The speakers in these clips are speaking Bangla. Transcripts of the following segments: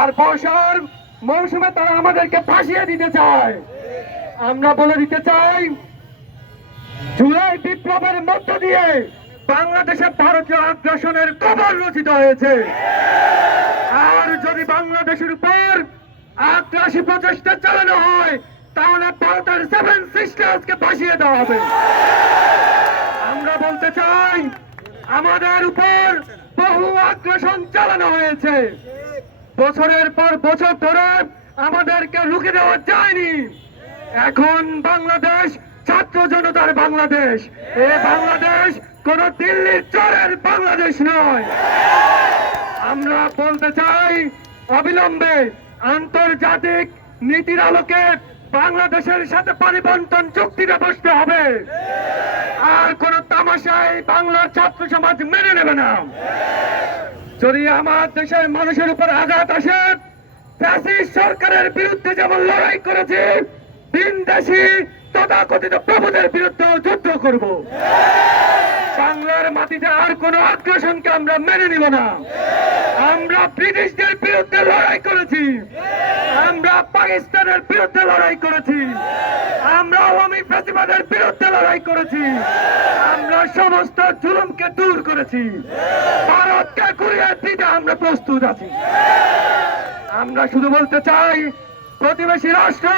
আর বর্ষার মৌসুমে তারা আমাদেরকে ফাঁসিয়ে দিতে চায়। আমরা বলে দিতে চাই, জুলাই বিপ্লবের মধ্য দিয়ে বাংলাদেশে ভারতীয় আগ্রাসনের কবর রচিত হয়েছে। আর যদি বাংলাদেশের উপর আগ্রাসী প্রচেষ্টা চালানো হয়, তাহলে ভারতের সেভেন সিস্টার্সকে ফাঁসিয়ে দেওয়া হবে। আমরা বলতে চাই, আমাদের উপর বহু আগ্রাসন চালানো হয়েছে। বছরের পর বছর ধরে আমাদেরকে রুখে দেওয়া যায়নি। এখন বাংলাদেশ ছাত্র জনতার বাংলাদেশ। এ বাংলাদেশ কোন দিল্লির চরের বাংলাদেশ নয়। আমরা বলতে চাই, অবিলম্বে আন্তর্জাতিক নীতির আলোকে বাংলাদেশের সাথে পরিবর্তন চুক্তিতে বসতে হবে। আর কোন তামাশায় বাংলার ছাত্র সমাজ মেনে নেবে না। যদি আমার দেশের মানুষের উপর আঘাত আসে সরকারের বিরুদ্ধে যেমন লড়াই করেছি ভিনদেশি তথাকথিত প্রভুদের বিরুদ্ধে যুদ্ধ করব। বাংলার মাটিতে আর কোন আগ্রাসনকে আমরা মেনে নিব না। আমরা ব্রিটিশদের বিরুদ্ধে লড়াই করেছি। আমরা পাকিস্তানের বিরুদ্ধে লড়াই করেছি। আমরা আওয়ামী প্রতিবাদের বিরুদ্ধে লড়াই করেছি। আমরা সমস্ত জুলুমকে দূর করেছি। ভারতকে ঘুরিয়ে দিতে আমরা প্রস্তুত আছি। আমরা শুধু বলতে চাই, প্রতিবেশী রাষ্ট্র,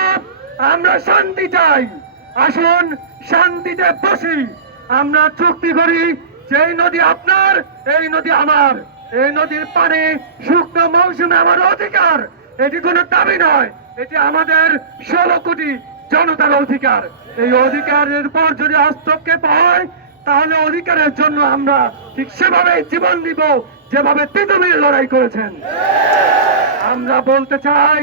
আমরা শান্তি চাই। আসুন, শান্তিতে বসি। আমরা চুক্তি করি যে নদী আপনার, এই নদী আমার। এই নদীর পানি শুকনো মৌসুমে আমার অধিকার। এটি কোনো দাবি নয়, এটি আমাদের ষোলো কোটি জনতার অধিকার। এই অধিকারের পর যদি হস্তক্ষেপ হয়, তাহলে অধিকারের জন্য আমরা ঠিক সেভাবে জীবন দিব, যেভাবে তিতুমির লড়াই করেছেন। আমরা বলতে চাই,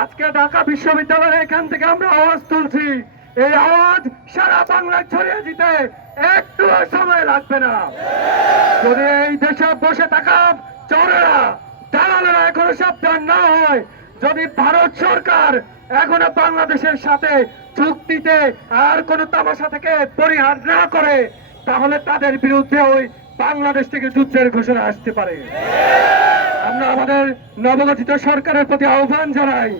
আজকে ঢাকা বিশ্ববিদ্যালয়ের এখান থেকে আমরা আওয়াজ তুলছি। এই আওয়াজ সারা বাংলায় ছড়িয়ে দিতে একটু সময় লাগবে না। যদি এই দেশে বসে থাকা চোরেরা, দালালেরা এখনও সাবধান না হয়। যদি ভারত সরকার এখনও বাংলাদেশের সাথে চুক্তিতে আর তামাশা থেকে পরিহার না করে, তাহলে তাদের বিরুদ্ধে ওই বাংলাদেশ থেকে যুদ্ধের ঘোষণা আসতে পারে। আমরা আমাদের নবগঠিত সরকারের প্রতি আহ্বান জানাই,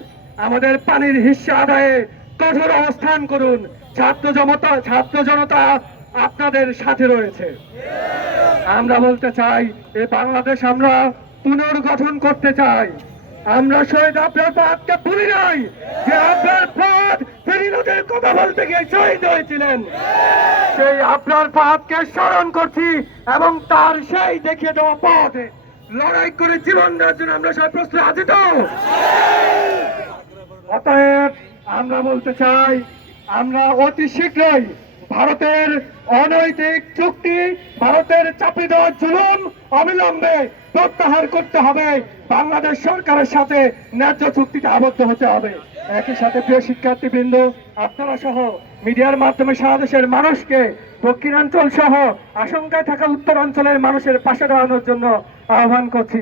আমাদের পানির হিস্সা আদায়ে কঠোর অবস্থান করুন। ছাত্র জনতা ছাত্র জনতা আপনাদের সাথে রয়েছে। আমরা বলতে চাই এই বাংলাদেশ আমরা পুনর্গঠন করতে চাই। আমরা শহীদ আপনার পথকে ভুলি নাই যে আপনার পথ ফেরি নদীর কথা বলতে গিয়ে শহীদ হয়েছিলেন। সেই আপনার পথকে স্মরণ করছি এবং তার সেই দেখিয়ে দেওয়া পথ লড়াই করে জীবন দেওয়ার জন্য আমরা সব প্রস্তুত আছি তো? অতএব আমরা বলতে চাই, আমরা অতি শীঘ্রই ভারতের অনৈতিক চুক্তি, ভারতের চাপি দেওয়া জুলুম অবিলম্বে প্রত্যাহার করতে হবে। বাংলাদেশ সরকারের সাথে ন্যায্য চুক্তিতে আবদ্ধ হতে হবে। একই সাথে প্রিয় শিক্ষার্থীবৃন্দ, আপনারা সহ মিডিয়ার মাধ্যমে সারা দেশের মানুষকে দক্ষিণাঞ্চল সহ আশঙ্কায় থাকা উত্তরাঞ্চলের মানুষের পাশে দাঁড়ানোর জন্য আহ্বান করছি।